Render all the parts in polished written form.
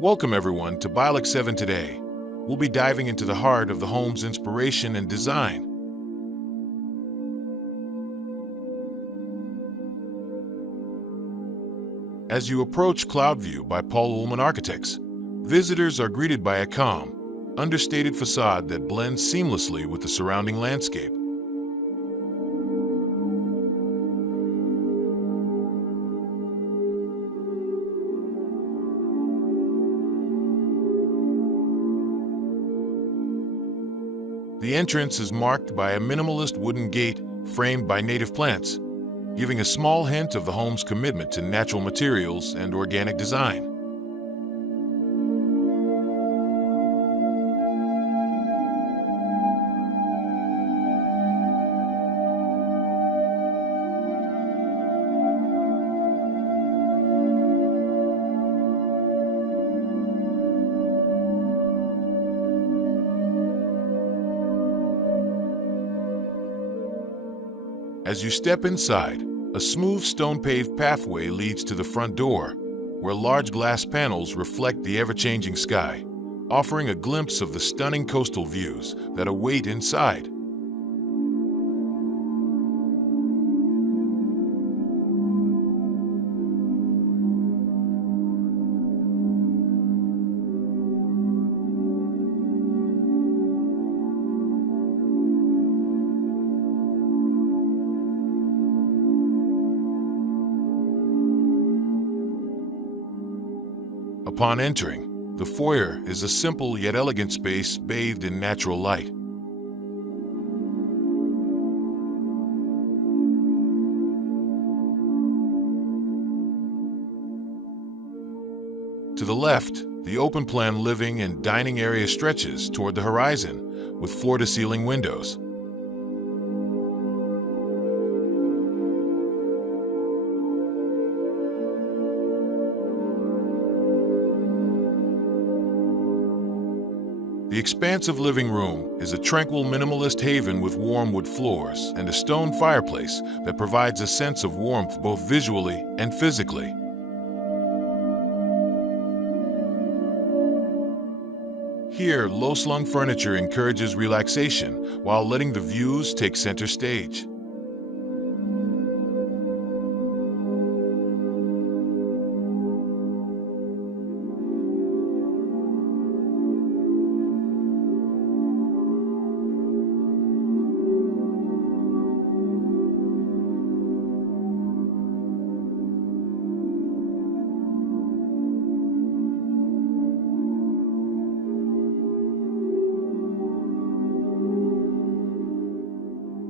Welcome everyone to Bilex 7 today. We'll be diving into the heart of the home's inspiration and design. As you approach Cloudview by Paul Uhlmann Architects, visitors are greeted by a calm, understated facade that blends seamlessly with the surrounding landscape. The entrance is marked by a minimalist wooden gate framed by native plants, giving a small hint of the home's commitment to natural materials and organic design. As you step inside, a smooth stone-paved pathway leads to the front door, where large glass panels reflect the ever-changing sky, offering a glimpse of the stunning coastal views that await inside. Upon entering, the foyer is a simple yet elegant space bathed in natural light. To the left, the open-plan living and dining area stretches toward the horizon, with floor-to-ceiling windows. The expansive living room is a tranquil minimalist haven with warm wood floors and a stone fireplace that provides a sense of warmth both visually and physically. Here, low-slung furniture encourages relaxation while letting the views take center stage.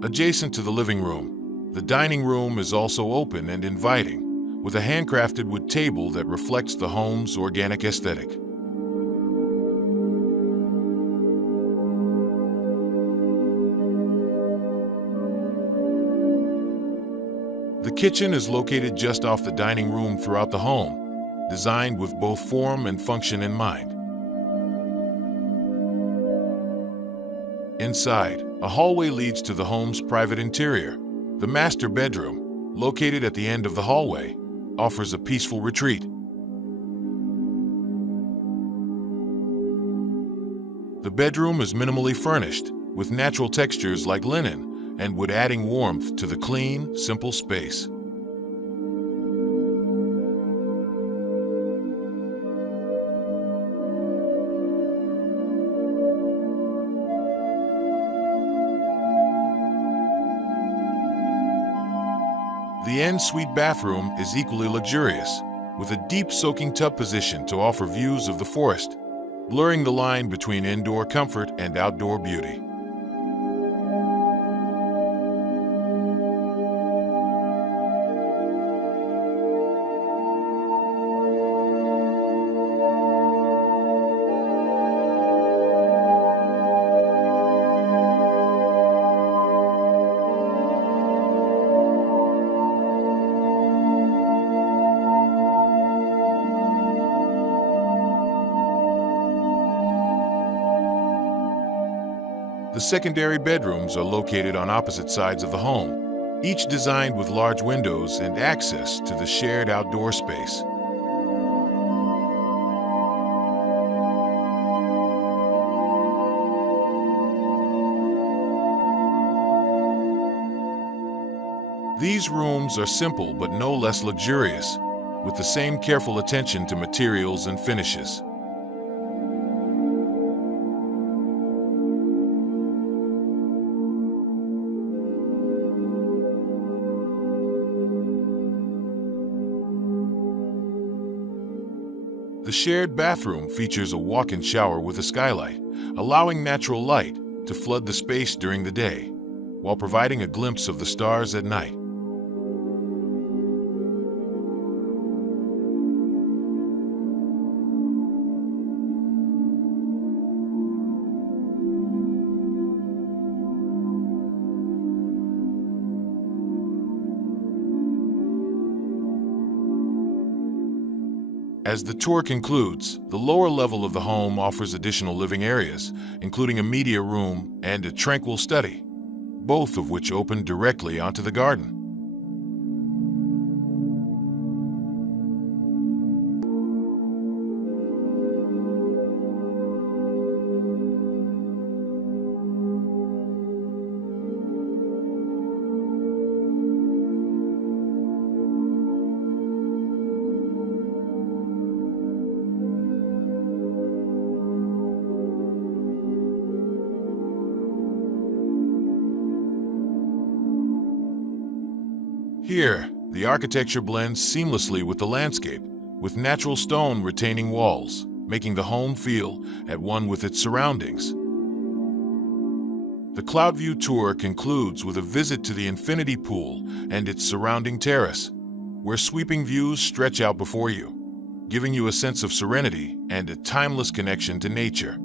Adjacent to the living room, the dining room is also open and inviting, with a handcrafted wood table that reflects the home's organic aesthetic. The kitchen is located just off the dining room throughout the home, designed with both form and function in mind. Inside, a hallway leads to the home's private interior. The master bedroom, located at the end of the hallway, offers a peaceful retreat. The bedroom is minimally furnished, with natural textures like linen and wood adding warmth to the clean, simple space. The en-suite bathroom is equally luxurious, with a deep soaking tub position to offer views of the forest, blurring the line between indoor comfort and outdoor beauty. The secondary bedrooms are located on opposite sides of the home, each designed with large windows and access to the shared outdoor space. These rooms are simple but no less luxurious, with the same careful attention to materials and finishes. The shared bathroom features a walk-in shower with a skylight, allowing natural light to flood the space during the day, while providing a glimpse of the stars at night. As the tour concludes, the lower level of the home offers additional living areas, including a media room and a tranquil study, both of which open directly onto the garden. Here, the architecture blends seamlessly with the landscape, with natural stone retaining walls, making the home feel at one with its surroundings. The Cloudview tour concludes with a visit to the infinity pool and its surrounding terrace, where sweeping views stretch out before you, giving you a sense of serenity and a timeless connection to nature.